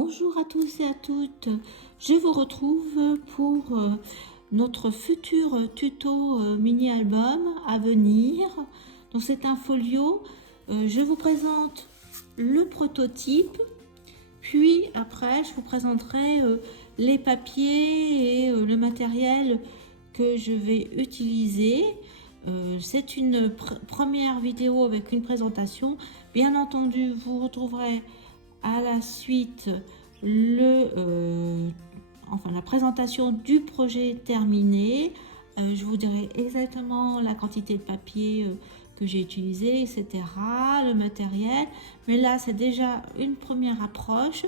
Bonjour à tous et à toutes, je vous retrouve pour notre futur tuto mini-album à venir. Donc c'est un folio, je vous présente le prototype, puis après je vous présenterai les papiers et le matériel que je vais utiliser. C'est une première vidéo avec une présentation. Bien entendu, vous retrouverez à la suite la présentation du projet terminé. Je vous dirai exactement la quantité de papier que j'ai utilisé, etc., le matériel. Mais là, c'est déjà une première approche.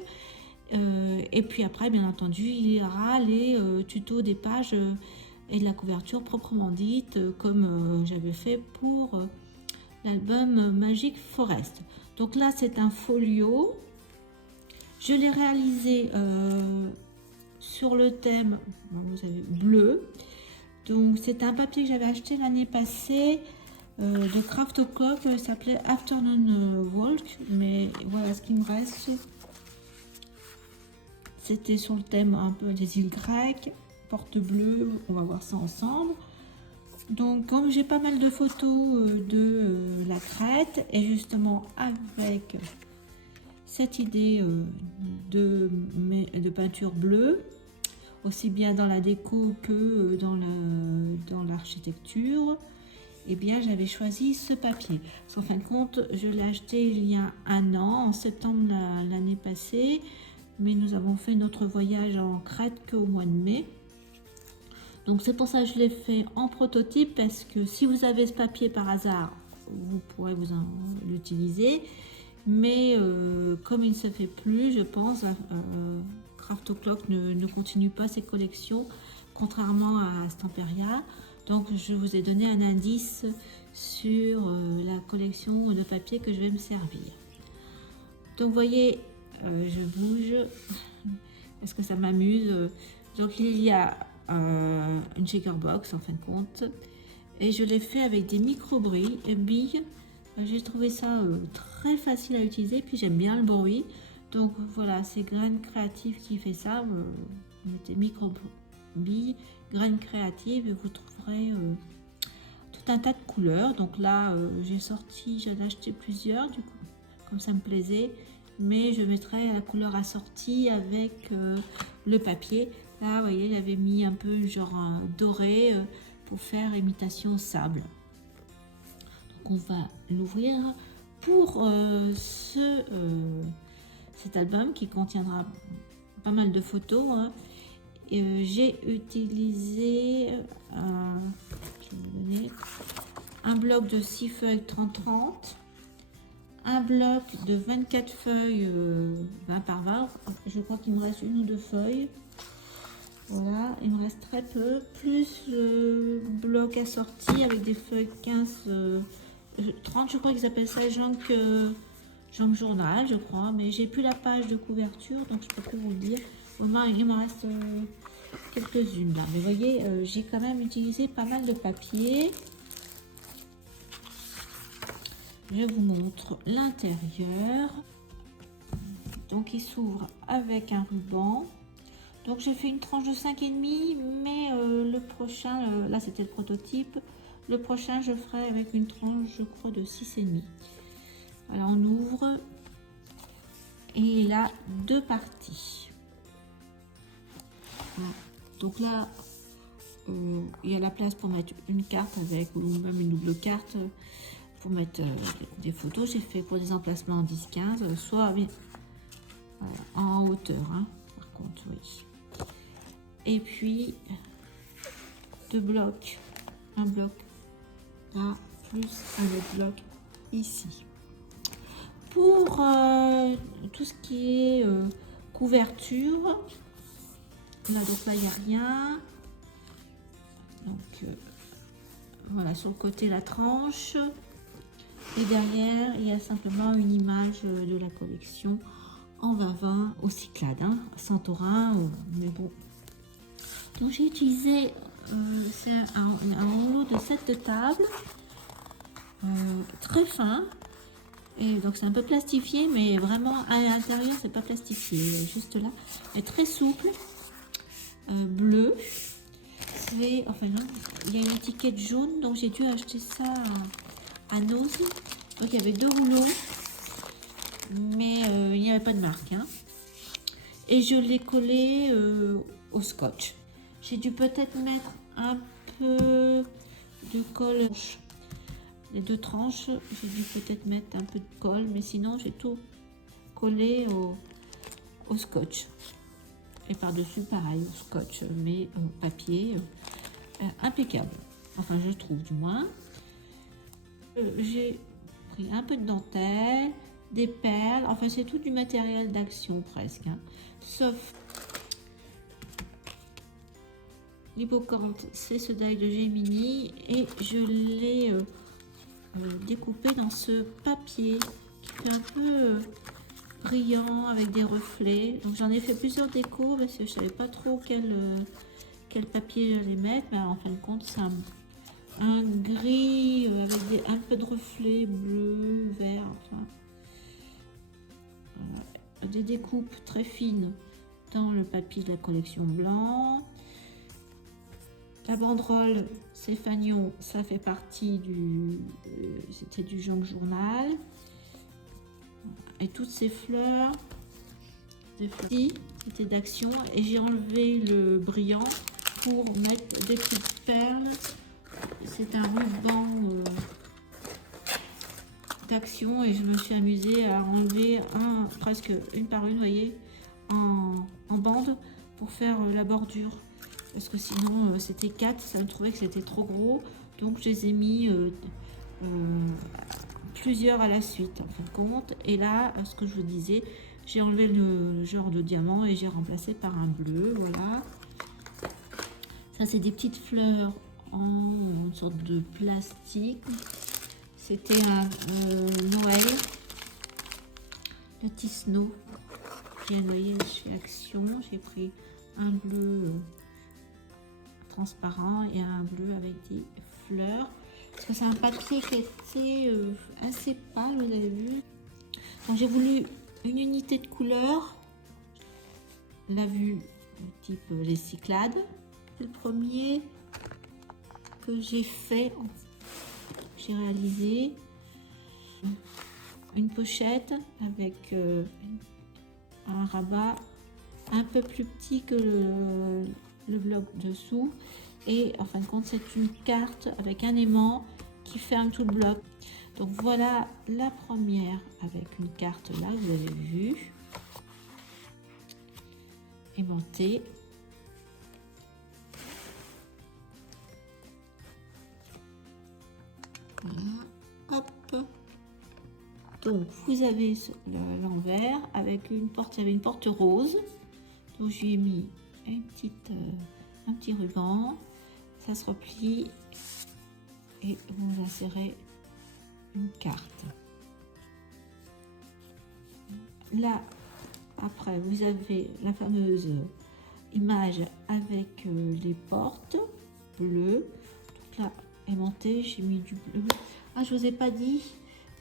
Et puis après, bien entendu, il y aura les tutos des pages et de la couverture proprement dite, comme j'avais fait pour l'album Magic Forest. Donc là, c'est un folio. Je l'ai réalisé sur le thème, vous savez, bleu. Donc c'est un papier que j'avais acheté l'année passée de Craft O'Clock, ça s'appelait Afternoon Walk. Mais voilà ce qui me reste. C'était sur le thème un peu des îles grecques, porte bleue, on va voir ça ensemble. Donc comme j'ai pas mal de photos de la Crète, et justement avec cette idée de peinture bleue, aussi bien dans la déco que dans l'architecture, et bien j'avais choisi ce papier. En fin de compte, je l'ai acheté il y a un an, en septembre l'année passée, mais nous avons fait notre voyage en Crète qu'au mois de mai. Donc c'est pour ça que je l'ai fait en prototype, parce que si vous avez ce papier par hasard, vous pourrez l'utiliser. Mais comme il ne se fait plus, je pense, Craft O'Clock ne continue pas ses collections, contrairement à Stamperia. Donc je vous ai donné un indice sur la collection de papier que je vais me servir. Donc vous voyez, je bouge parce que ça m'amuse. Donc il y a une shaker box en fin de compte, et je l'ai fait avec des micro-billes. J'ai trouvé ça très facile à utiliser, puis j'aime bien le bruit. Donc voilà, c'est Graines Créatives qui fait ça. Vous mettez micro-billes, Graines Créatives, et vous trouverez tout un tas de couleurs. Donc là, j'en ai acheté plusieurs, du coup, comme ça me plaisait. Mais je mettrai la couleur assortie avec le papier. Là, vous voyez, j'avais mis un peu genre doré pour faire imitation sable. On va l'ouvrir pour cet album qui contiendra pas mal de photos. Hein. J'ai utilisé je vais vous donner un bloc de 6 feuilles 30-30, un bloc de 24 feuilles 20 par 20. Je crois qu'il me reste une ou deux feuilles. Voilà, il me reste très peu, plus le bloc assorti avec des feuilles 15 30, je crois qu'ils appellent ça junk journal, je crois, mais j'ai plus la page de couverture, donc je peux plus vous le dire. Au moins, il me reste quelques-unes là. Mais vous voyez, j'ai quand même utilisé pas mal de papier. Je vous montre l'intérieur. Donc, il s'ouvre avec un ruban. Donc, j'ai fait une tranche de 5,5, mais le prochain, là c'était le prototype. Le prochain, je ferai avec une tranche, je crois, de 6,5. Alors, on ouvre. Et il a deux parties. Voilà. Donc là, il y a la place pour mettre une carte avec, ou même une double carte, pour mettre des photos. J'ai fait pour des emplacements en 10-15, soit voilà, en hauteur, hein, par contre, oui. Et puis, deux blocs. Un bloc là, plus un autre bloc ici. Pour tout ce qui est couverture, là, donc là, il n'y a rien. Donc, voilà, sur le côté, la tranche. Et derrière, il y a simplement une image de la collection en 20-20 au Cyclades, hein, Santorin, mais bon. Donc, j'ai utilisé un rouleau de 7 de table, très fin. Et donc c'est un peu plastifié, mais vraiment à l'intérieur c'est pas plastifié, juste là. Et très souple, bleu. Enfin non, il y a une étiquette jaune, donc j'ai dû acheter ça à Nose. Donc il y avait 2 rouleaux, mais il n'y avait pas de marque. Hein. Et je l'ai collé au scotch. J'ai dû peut-être mettre un peu de colle. Les 2 tranches, j'ai dû peut-être mettre un peu de colle, mais sinon j'ai tout collé au scotch. Et par-dessus, pareil, au scotch, mais papier impeccable. Enfin, je trouve du moins. J'ai pris un peu de dentelle, des perles, enfin c'est tout du matériel d'action presque. Hein. Sauf l'hippocampe, c'est ce die de Gemini et je l'ai découpé dans ce papier qui fait un peu brillant avec des reflets. Donc j'en ai fait plusieurs décos parce que je savais pas trop quel papier j'allais mettre, mais en fin de compte c'est un gris avec un peu de reflets bleu, vert, enfin voilà. Des découpes très fines dans le papier de la collection blanc. La banderole, c'est Fagnon, ça fait partie c'était du Junk Journal. Et toutes ces fleurs, c'était d'action. Et j'ai enlevé le brillant pour mettre des petites perles. C'est un ruban d'action et je me suis amusée à enlever presque une par une, vous voyez, en bande pour faire la bordure. Parce que sinon c'était 4, ça me trouvait que c'était trop gros, donc je les ai mis plusieurs à la suite en fin de compte. Et là, ce que je vous disais, j'ai enlevé le genre de diamant et j'ai remplacé par un bleu, voilà. Ça c'est des petites fleurs en une sorte de plastique. C'était un Noël, le Tisno. J'ai envoyé chez Action, j'ai pris un bleu transparent et un bleu avec des fleurs parce que c'est un papier qui était assez pâle, vous avez vu. Donc j'ai voulu une unité de couleur, la vue type les Cyclades. C'est le premier que j'ai fait, j'ai réalisé une pochette avec un rabat un peu plus petit que le bloc dessous et en fin de compte c'est une carte avec un aimant qui ferme tout le bloc. Donc voilà la première avec une carte là, vous avez vu, aimantée. Voilà, hop. Donc vous avez l'envers avec une porte, il y avait une porte rose, donc je lui ai mis un petit ruban, ça se replie et vous insérez une carte. Là après vous avez la fameuse image avec les portes bleues. Donc là aimantée, j'ai mis du bleu. Ah, je vous ai pas dit,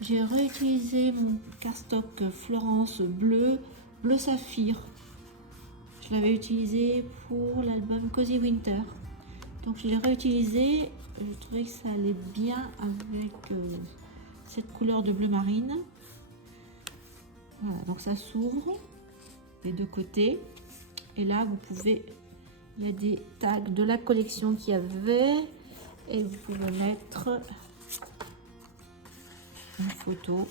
j'ai réutilisé mon cardstock Florence bleu saphir. Je l'avais utilisé pour l'album Cozy Winter. Donc je l'ai réutilisé. Je trouvais que ça allait bien avec cette couleur de bleu marine. Voilà, donc ça s'ouvre des deux côtés. Et là, vous pouvez, il y a des tags de la collection qu'il y avait. Et vous pouvez mettre une photo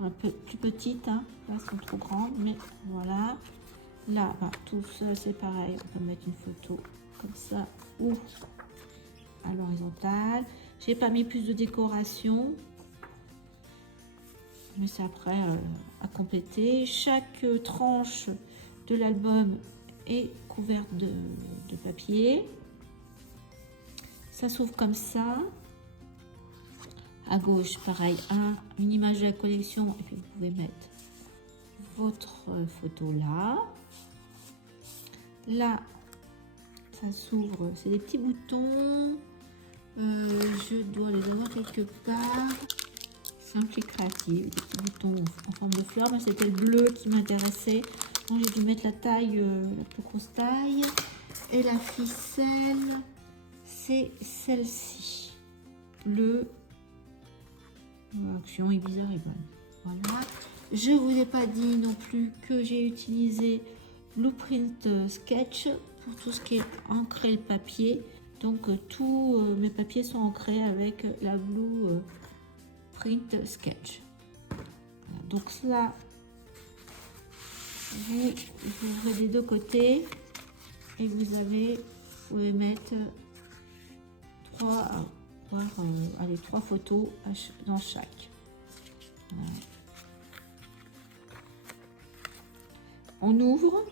un peu plus petite, hein. Là elles sont trop grandes, mais voilà. Là bah, tout ça c'est pareil, on peut mettre une photo comme ça ou à l'horizontale. J'ai pas mis plus de décoration, mais c'est après à compléter. Chaque tranche de l'album est couverte de papier. Ça s'ouvre comme ça. À gauche, pareil, une image de la collection et puis vous pouvez mettre votre photo là. Là, ça s'ouvre, c'est des petits boutons. Je dois les avoir quelque part. simple et créative, des petits boutons en forme de fleur. Mais c'était le bleu qui m'intéressait. Donc j'ai dû mettre la taille, la plus grosse taille. Et la ficelle, c'est celle-ci. Bleu. Action Ibiza Ribbon. Voilà. Je vous ai pas dit non plus que j'ai utilisé Blueprint Sketch pour tout ce qui est ancrer le papier. Donc tous mes papiers sont ancrés avec la Blueprint Sketch. Voilà. Donc cela, vous ouvrez des deux côtés et vous pouvez mettre trois photos dans chaque. Voilà. On ouvre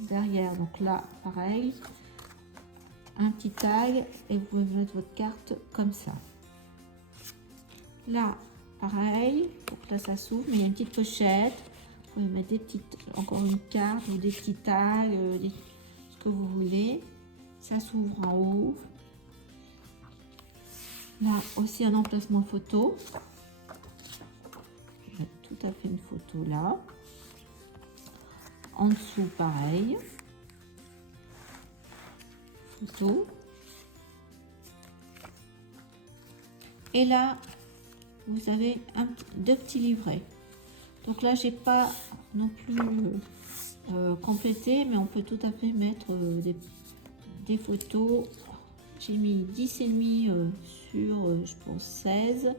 derrière, donc là pareil, un petit tag et vous pouvez mettre votre carte comme ça. Là pareil, donc là ça s'ouvre, mais il y a une petite pochette. Vous pouvez mettre des petites, encore une carte ou des petits tags, ce que vous voulez. Ça s'ouvre en haut. Là aussi un emplacement photo. Je vais mettre tout à fait une photo là. En dessous pareil. Photo. Et là, vous avez deux petits livrets. Donc là, j'ai pas non plus complété, mais on peut tout à fait mettre des photos. J'ai mis 10,5 sur, je pense, 16.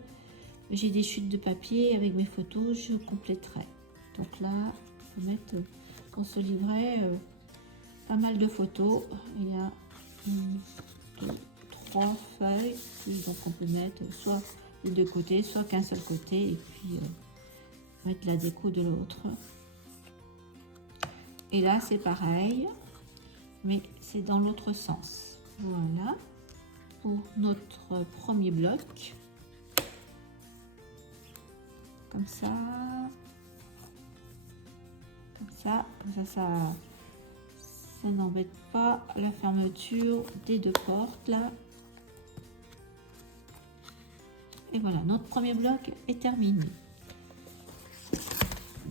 J'ai des chutes de papier avec mes photos, je compléterai. Donc là, on peut mettre dans ce livret pas mal de photos. Il y a 1, 2, 3 feuilles. Donc on peut mettre soit les deux côtés, soit qu'un seul côté. Et puis mettre la déco de l'autre. Et là, c'est pareil, mais c'est dans l'autre sens. Voilà. Pour notre premier bloc. Comme ça. Comme ça. Comme ça, ça n'embête pas la fermeture des deux portes là. Et voilà, notre premier bloc est terminé.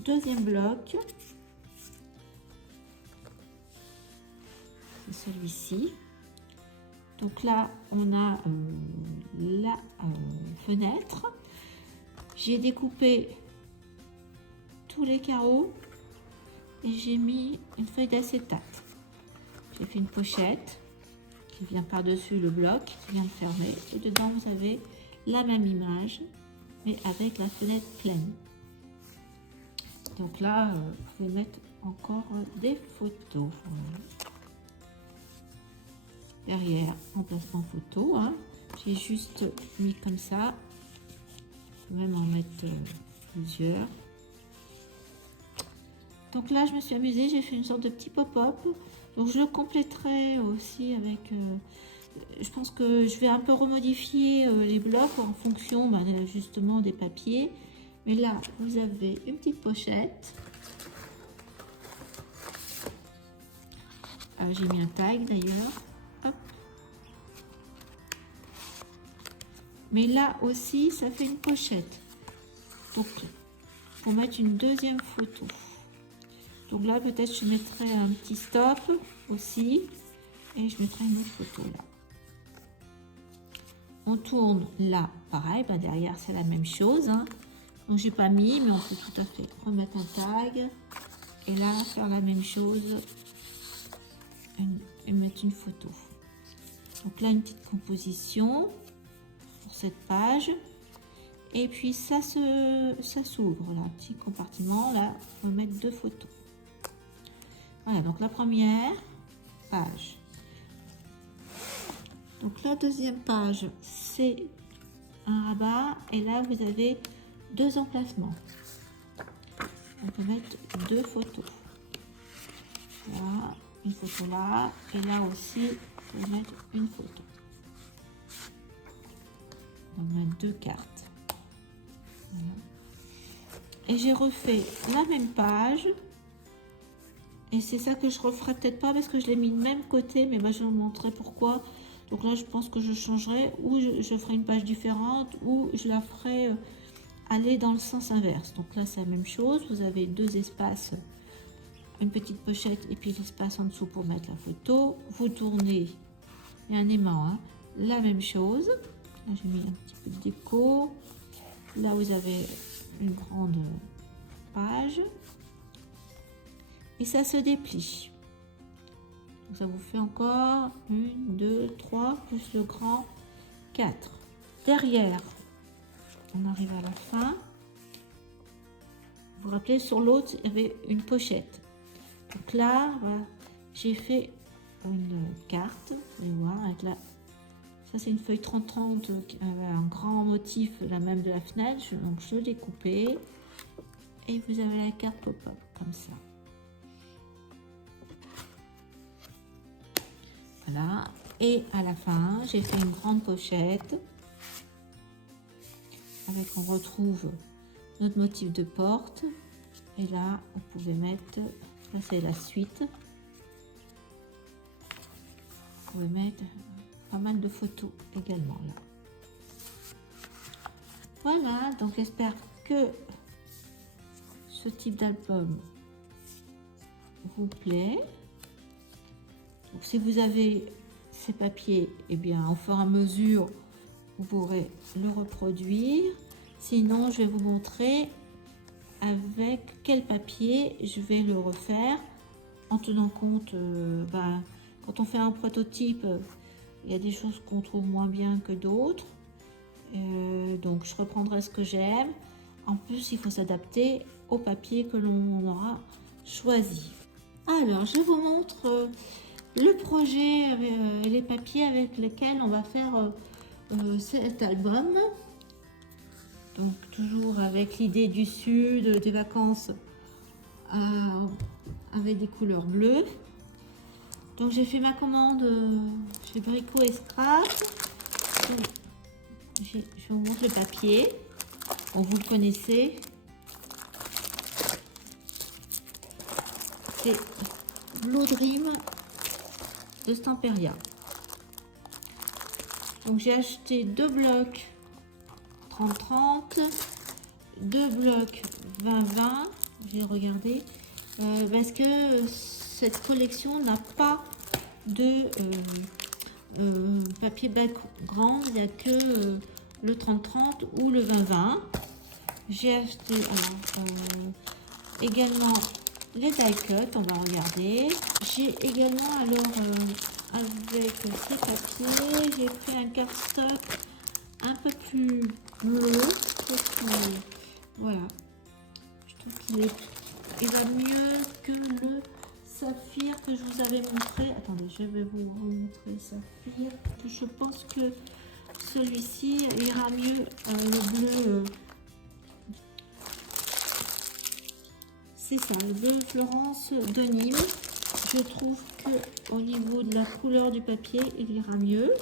Deuxième bloc. C'est celui-ci. Donc là, on a la fenêtre. J'ai découpé tous les carreaux et j'ai mis une feuille d'acétate. J'ai fait une pochette qui vient par-dessus le bloc, qui vient de fermer. Et dedans, vous avez la même image, mais avec la fenêtre pleine. Donc là, vous pouvez mettre encore des photos. Voilà. Derrière, emplacement photo, hein. J'ai juste mis comme ça. Je peux même en mettre plusieurs. Donc là, je me suis amusée, j'ai fait une sorte de petit pop-up. Donc je le compléterai aussi avec... je pense que je vais un peu remodifier les blocs en fonction justement des papiers. Mais là, vous avez une petite pochette. J'ai mis un tag d'ailleurs. Mais là aussi, ça fait une pochette. Donc, pour mettre une deuxième photo. Donc là, peut-être je mettrai un petit stop aussi. Et je mettrai une autre photo là. On tourne là, pareil. Derrière, c'est la même chose. Hein. Donc, j'ai pas mis, mais on peut tout à fait remettre un tag. Et là, faire la même chose. Et mettre une photo. Donc là, une petite composition. Cette page et puis ça s'ouvre là, petit compartiment là, on va mettre deux photos. Voilà, donc la première page, donc la deuxième page c'est un rabat et là vous avez deux emplacements, on peut mettre deux photos, là une photo là et là aussi on peut mettre une photo. On va mettre deux cartes. Voilà. Et j'ai refait la même page. Et c'est ça que je referai peut-être pas parce que je l'ai mis de même côté. Mais je vais vous montrer pourquoi. Donc là, je pense que je changerai. Ou je ferai une page différente. Ou je la ferai aller dans le sens inverse. Donc là c'est la même chose, vous avez deux espaces, une petite pochette et puis l'espace en dessous pour mettre la photo. Vous tournez, il y a un aimant, hein, la même chose. Là j'ai mis un petit peu de déco. Là vous avez une grande page et ça se déplie. Donc ça vous fait encore 1, 2, 3 plus le grand 4. Derrière, on arrive à la fin. Vous vous rappelez, sur l'autre il y avait une pochette. Donc là voilà, j'ai fait une carte, vous allez voir, avec la... ça c'est une feuille 30-30 qui avait un grand motif, la même de la fenêtre, donc je l'ai coupé et vous avez la carte pop-up comme ça. Voilà, et à la fin j'ai fait une grande pochette avec, on retrouve notre motif de porte et là vous pouvez mettre, ça c'est la suite, vous pouvez mettre pas mal de photos également là. Voilà, donc j'espère que ce type d'album vous plaît. Donc, si vous avez ces papiers, et bien au fur et à mesure vous pourrez le reproduire. Sinon je vais vous montrer avec quel papier je vais le refaire en tenant compte quand on fait un prototype, il y a des choses qu'on trouve moins bien que d'autres, donc je reprendrai ce que j'aime. En plus il faut s'adapter au papier que l'on aura choisi. Alors je vous montre le projet, les papiers avec lesquels on va faire cet album. Donc toujours avec l'idée du sud, des vacances avec des couleurs bleues. Donc j'ai fait ma commande chez Brico et Scrap. Je vous montre le papier. Bon, vous le connaissez. C'est Blue Dream de Stamperia. Donc j'ai acheté 2 blocs 30-30, 2 blocs 20-20, j'ai regardé, parce que cette collection n'a pas de papier background, il n'y a que le 30-30 ou le 20-20. J'ai acheté également les die cut, on va regarder. J'ai également avec ces papiers, j'ai pris un cardstock un peu plus bleu, voilà, je trouve qu'il va mieux que le saphir que je vous avais montré. Attendez, je vais vous remontrer saphir. Je pense que celui-ci ira mieux, le bleu. C'est ça, le bleu Florence de Nîmes. Je trouve que au niveau de la couleur du papier, il ira mieux.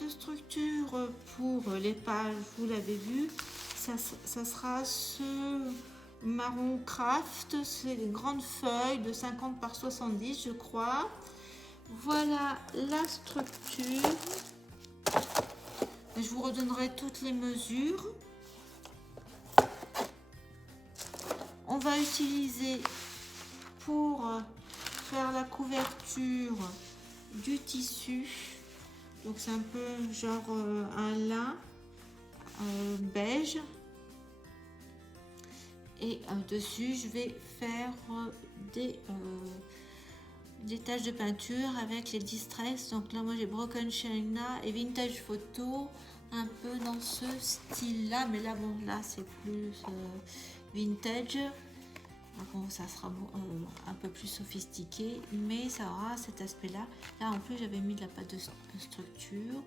De structure pour les pages, vous l'avez vu, ça sera ce marron craft, c'est des grandes feuilles de 50 par 70 je crois. Voilà la structure, je vous redonnerai toutes les mesures. On va utiliser pour faire la couverture du tissu. Donc c'est un peu genre un lin beige. Et dessus je vais faire des taches de peinture avec les Distress. Donc là moi j'ai Broken China et Vintage Photo un peu dans ce style-là, mais là, bon, là, c'est plus vintage. Bon, ça sera un peu plus sophistiqué, mais ça aura cet aspect-là. Là, en plus, j'avais mis de la pâte de structure.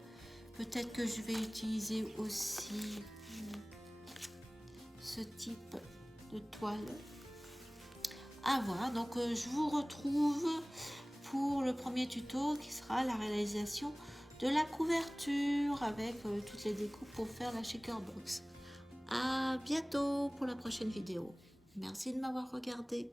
Peut-être que je vais utiliser aussi ce type de toile. Ah voilà, donc je vous retrouve pour le premier tuto qui sera la réalisation de la couverture avec toutes les découpes pour faire la shaker box. À bientôt pour la prochaine vidéo. Merci de m'avoir regardé.